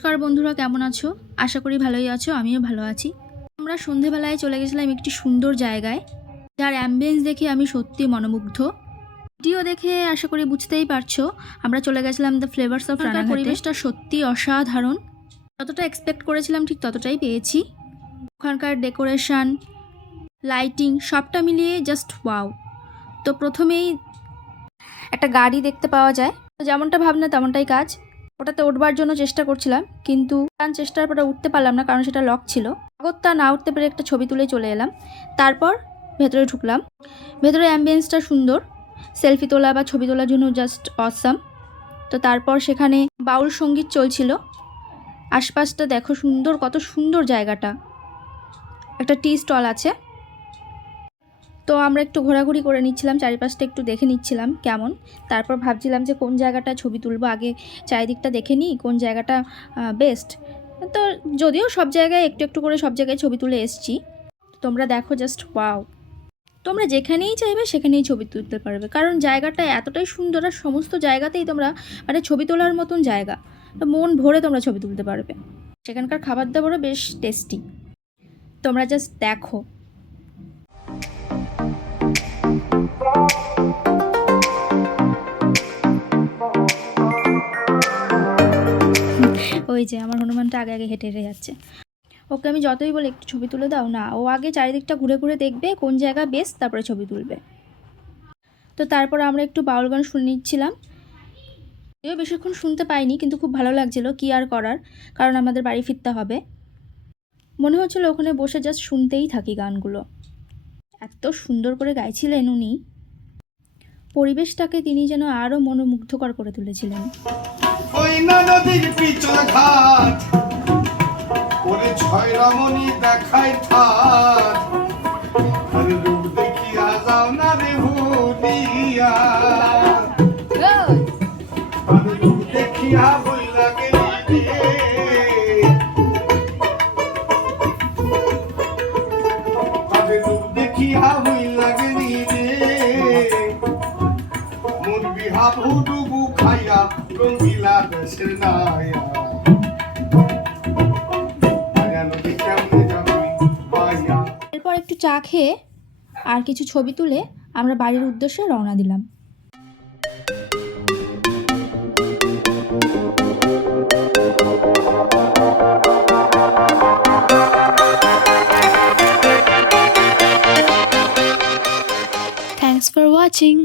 নমস্কার বন্ধুরা, কেমন আছো? আশা করি ভালোই আছো, আমিও ভালো আছি। আমরা সন্ধেবেলায় চলে গেছিলাম একটি সুন্দর জায়গায়, যার অ্যাম্বিয়েন্স দেখে আমি সত্যি মনোমুগ্ধ। ভিডিও দেখে আশা করি বুঝতেই পারছো, আমরা চলে গেছিলাম দ্য ফ্লেভার্স অফ রানাঘাটে। পরিবেশটা সত্যি অসাধারণ, যতটা এক্সপেক্ট করেছিলাম ঠিক ততটাই পেয়েছি। ওখানকার ডেকোরেশন, লাইটিং সবটা মিলিয়ে জাস্ট ওয়াও। তো প্রথমেই একটা গাড়ি দেখতে পাওয়া যায়, যেমনটা ভাবনা তেমনটাই কাজ। ওটাতে উঠবার জন্য চেষ্টা করছিলাম, কিন্তু চেষ্টার পরে উঠতে পারলাম না, কারণ সেটা লক ছিল। অগত্যা না উঠতে পেরে একটা ছবি তুলে চলে এলাম। তারপর ভেতরে ঢুকলাম। ভেতরে অ্যাম্বিয়েন্সটা সুন্দর, সেলফি তোলা বা ছবি তোলার জন্য জাস্ট অসাম। তো তারপর সেখানে বাউল সঙ্গীত চলছিল। আশপাশটা দেখো সুন্দর, কত সুন্দর জায়গাটা। একটা টি স্টল আছে। তো আমরা একটু ঘোরাঘুরি করে নিচ্ছিলাম, চারিপাশটা একটু দেখে নিচ্ছিলাম কেমন। তারপর ভাবছিলাম যে কোন জায়গাটা ছবি তুলবো, আগে চারিদিকটা দেখে নিই কোন জায়গাটা বেস্ট। তো যদিও সব জায়গায় একটু একটু করে সব জায়গায় ছবি তুলে এসেছি। তোমরা দেখো জাস্ট ওয়াও। তোমরা যেখানেই চাইবে সেখানেই ছবি তুলতে পারবে, কারণ জায়গাটা এতটাই সুন্দর। আর সমস্ত জায়গাতেই তোমরা ছবি তোলার মতন জায়গা, তো মন ভরে তোমরা ছবি তুলতে পারবে। সেখানকার খাবার দাবারও বেশ টেস্টি, তোমরা জাস্ট দেখো। ওই যে আমার হনুমানটা আগে আগে হেঁটে হেঁটে যাচ্ছে। ওকে আমি যতই বলে একটু ছবি তুলে দাও, না, ও আগে চারিদিকটা ঘুরে ঘুরে দেখবে কোন জায়গা বেস্ট, তারপরে ছবি তুলবে। তো তারপর আমরা একটু বাউল গান শুনে নিচ্ছিলাম। এও বেশিক্ষণ শুনতে পাইনি, কিন্তু খুব ভালো লাগছিল। কি আর করার, কারণ আমাদের বাড়ি ফিরতে হবে। মনে হচ্ছিল ওখানে বসে জাস্ট শুনতেই থাকি গানগুলো। এত সুন্দর করে গাইছিলেন উনি, পরিবেশটাকে তিনি যেন আরও মনোমুগ্ধকর করে তুলেছিলেন। ওই নদীর পিছন ঘাট ওরে ছয় রমণী দেখাই ঠাট, আরে রূপ দেখিয়া যাও না রে ভুলিয়া, আরে রূপ দেখিয়া বই লাগে রে, আরে রূপ দেখিয়া বই লাগে রে, মোর বিহা ভুডুবু খাইয়া রঙ্গিলা দেশের নায়া। এরপর একটু চা খেয়ে আর কিছু ছবি তুলে আমরা বাড়ির উদ্দেশ্যে রওনা দিলাম। Thanks for watching.